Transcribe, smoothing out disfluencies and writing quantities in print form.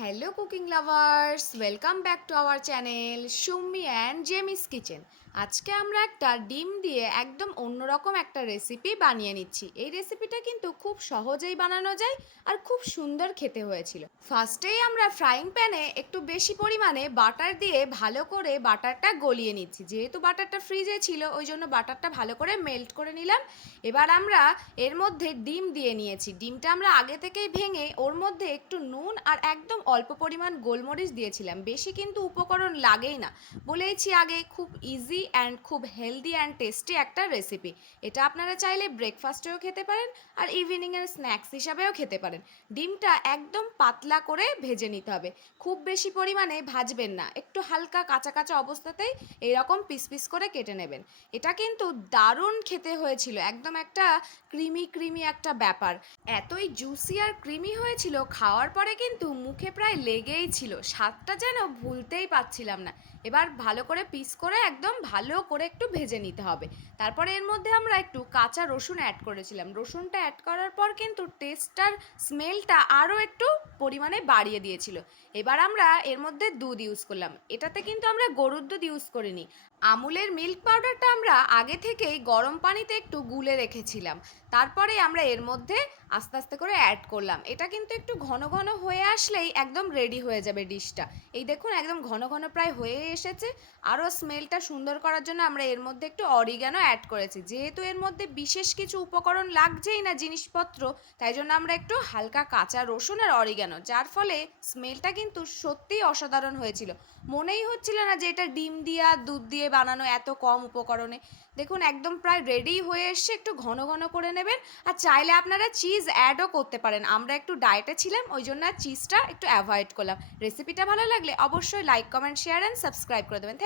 Hello cooking lovers, welcome back to our channel Sumi and Jemi's kitchen. আজকে আমরা একটা ডিম দিয়ে একদম অন্যরকম একটা রেসিপি বানিয়ে নিচ্ছি। এই রেসিপিটা কিন্তু খুব সহজেই বানানো যায় আর খুব সুন্দর খেতে হয়েছিল। ফার্স্টেই আমরা ফ্রাইং প্যানে একটু বেশি পরিমাণে বাটার দিয়ে ভালো করে বাটারটা গলিয়ে নিচ্ছি। যেহেতু বাটারটা ফ্রিজে ছিল ওই জন্য বাটারটা ভালো করে মেল্ট করে নিলাম। এবার আমরা এর মধ্যে ডিম দিয়ে নিয়েছি। ডিমটা আমরা আগে থেকেই ভেঙে ওর মধ্যে একটু নুন আর একদম অল্প পরিমাণ গোলমরিচ দিয়েছিলাম। বেশি কিন্তু উপকরণ লাগেই না, বলেইছি আগে। খুব ইজি অ্যান্ড খুব হেলদি অ্যান্ড টেস্টি একটা রেসিপি। এটা আপনারা চাইলে ব্রেকফাস্টেও খেতে পারেন আর ইভিনিংয়ের স্ন্যাক্স হিসাবেও খেতে পারেন। ডিমটা একদম পাতলা করে ভেজে নিতে হবে, খুব বেশি পরিমাণে ভাজবেন না, একটু হালকা কাঁচা কাঁচা অবস্থাতেই এরকম পিস পিস করে কেটে নেবেন। এটা কিন্তু দারুণ খেতে হয়েছিল, একদম একটা ক্রিমি ক্রিমি একটা ব্যাপার। এতই জুসি আর ক্রিমি হয়েছিল, খাওয়ার পরে কিন্তু মুখে প্রায় লেগেই ছিল, স্বাদটা যেন ভুলতেই পারছিলাম না। এবার ভালো করে পিস করে একদম ভালো করে একটু ভেজে নিতে হবে। তারপরে এর মধ্যে আমরা একটু কাঁচা রসুন অ্যাড করেছিলাম। রসুনটা অ্যাড করার পর কিন্তু টেস্টটার স্মেলটা আরও একটু পরিমাণে বাড়িয়ে দিয়েছিল। এবার আমরা এর মধ্যে দুধ ইউজ করলাম। এটাতে কিন্তু আমরা গরুর দুধ ইউজ করিনি, আমুলের মিল্ক পাউডারটা আমরা আগে থেকেই গরম পানিতে একটু গুলে রেখেছিলাম। তারপরে আমরা এর মধ্যে আস্তে আস্তে করে অ্যাড করলাম। এটা কিন্তু একটু ঘন ঘন হয়ে আসলেই একদম রেডি হয়ে যাবে ডিশটা। এই দেখুন একদম ঘন ঘন প্রায় হয়ে এসেছে। আরও স্মেলটা সুন্দর করার জন্য আমরা এর মধ্যে একটু অরিগ্যানো অ্যাড করেছি। যেহেতু এর মধ্যে বিশেষ কিছু উপকরণ লাগছেই না জিনিসপত্র, তাই জন্য আমরা একটু হালকা কাঁচা রসুন আর অরিগ্যানো, যার ফলে স্মেলটা কিন্তু সত্যিই অসাধারণ হয়েছিল। মনেই হচ্ছিল না যে এটা ডিম দিয়ে আর দুধ দিয়ে বানানো এত কম উপকরণে। দেখুন একদম প্রায় রেডি হয়ে এসছে। একটু ঘন ঘন করে নেবেন, আর চাইলে আপনারা চিজ অ্যাডও করতে পারেন। আমরা একটু ডায়েটে ছিলাম ওই জন্য চিজটা একটু অ্যাভয়েড করলাম। রেসিপিটা ভালো লাগলে অবশ্যই like comment share and subscribe করে দেবেন। থ্যাংক